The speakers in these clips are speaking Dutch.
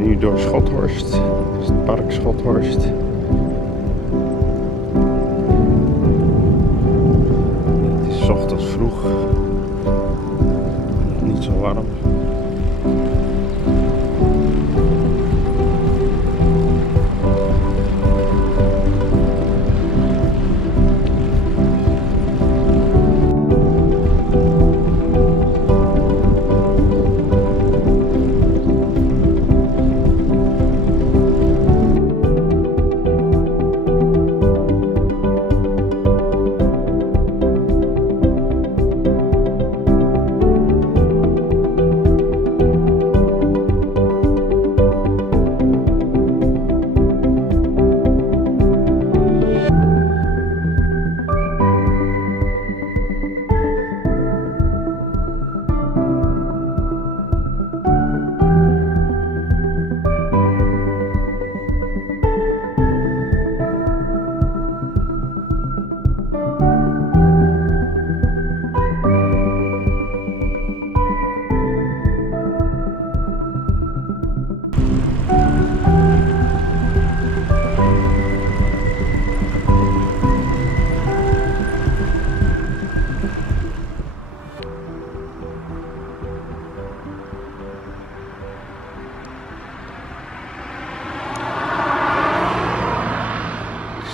nu door Schothorst, dat is het park Schothorst. Het is 's ochtends vroeg, niet zo warm.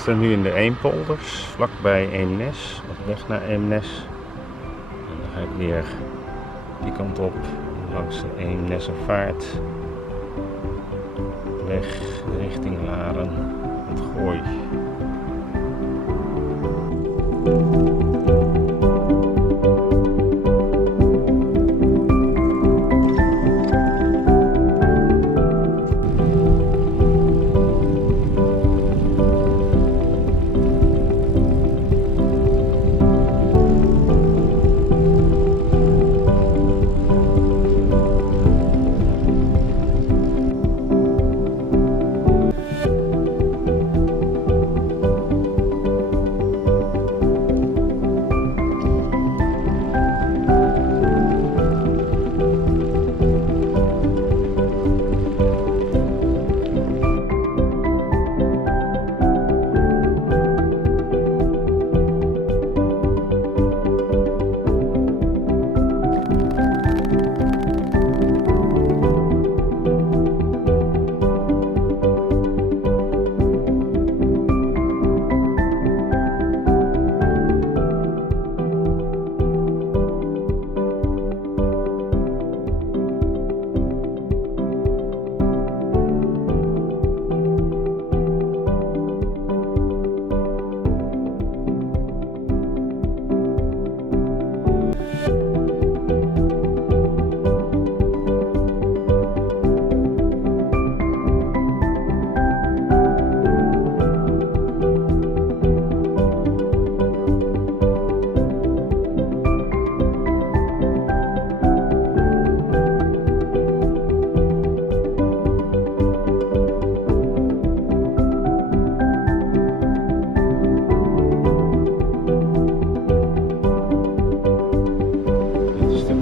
Ik sta nu in de Eempolders, vlakbij Eemnes, op weg naar Eemnes. En dan ga ik weer die kant op, langs de Eemneservaart, weg richting Laren, het Gooi.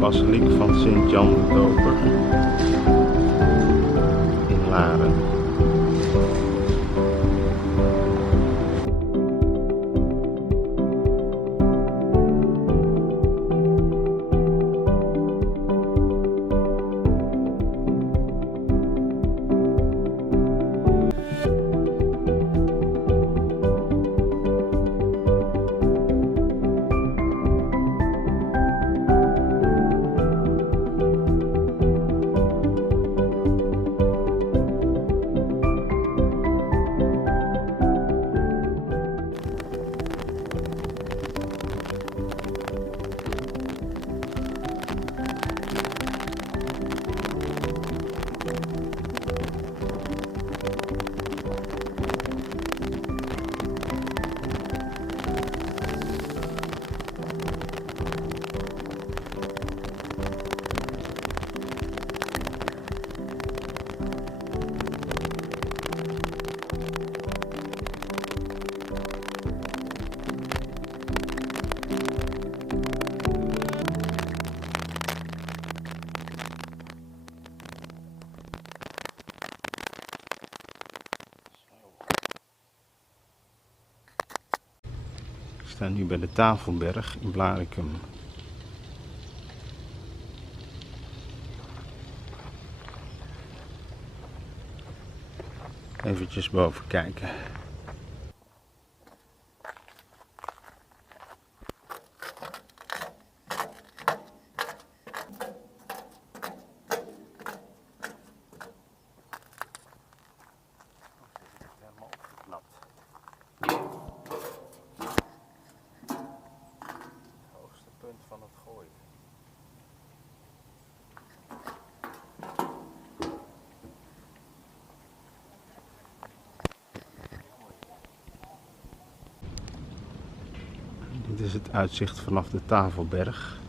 Basiliek van Sint-Jan de Doper in Laren. We staan nu bij de Tafelberg in Blaricum. Eventjes boven kijken. Van het Gooi. Dit is het uitzicht vanaf de Tafelberg.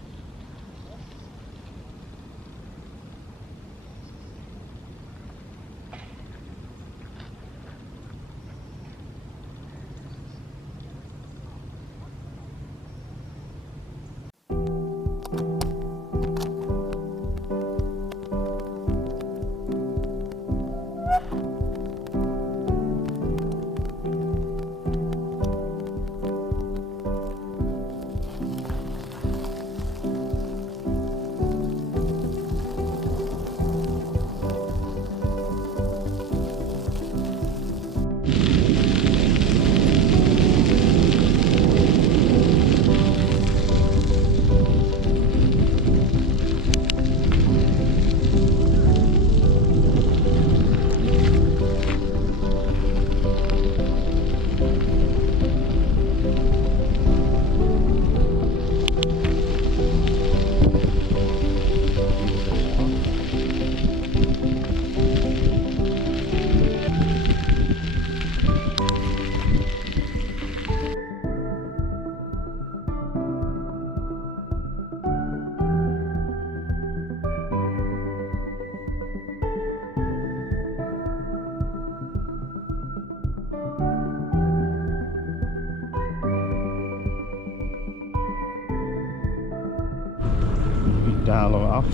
Dalen we af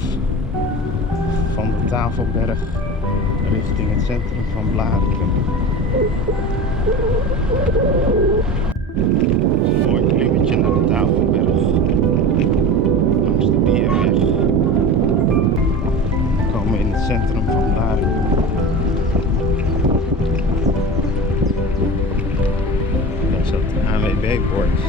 van de Tafelberg richting het centrum van Blaricum. Een mooi klimmetje naar de Tafelberg langs de Bierweg. We komen in het centrum van Blaricum. Daar staat het ANWB-bord.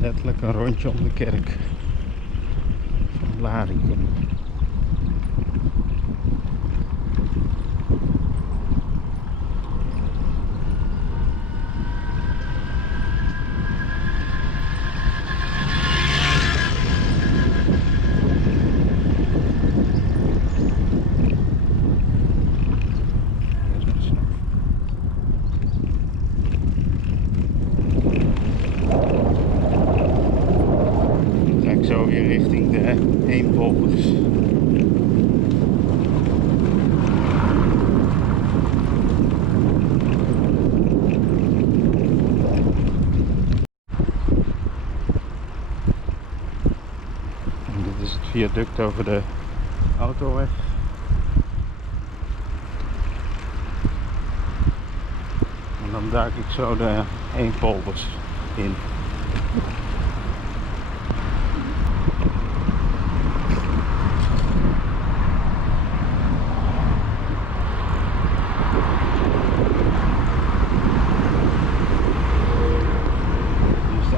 Letterlijk een rondje om de kerk van Blaricum. Zo weer richting de Eempolders. En dit is het viaduct over de autoweg. En dan duik ik zo de Eempolders in.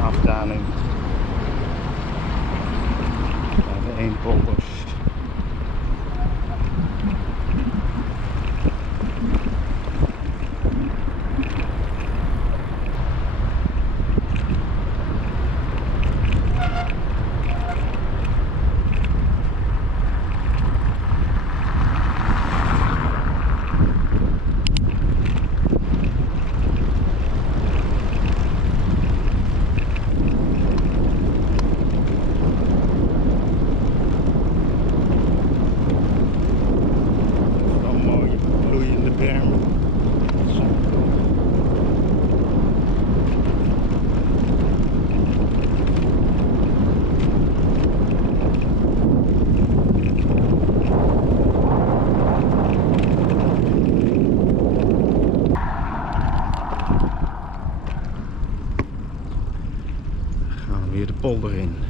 Afdaling naar de Eempolders. Eempolder in.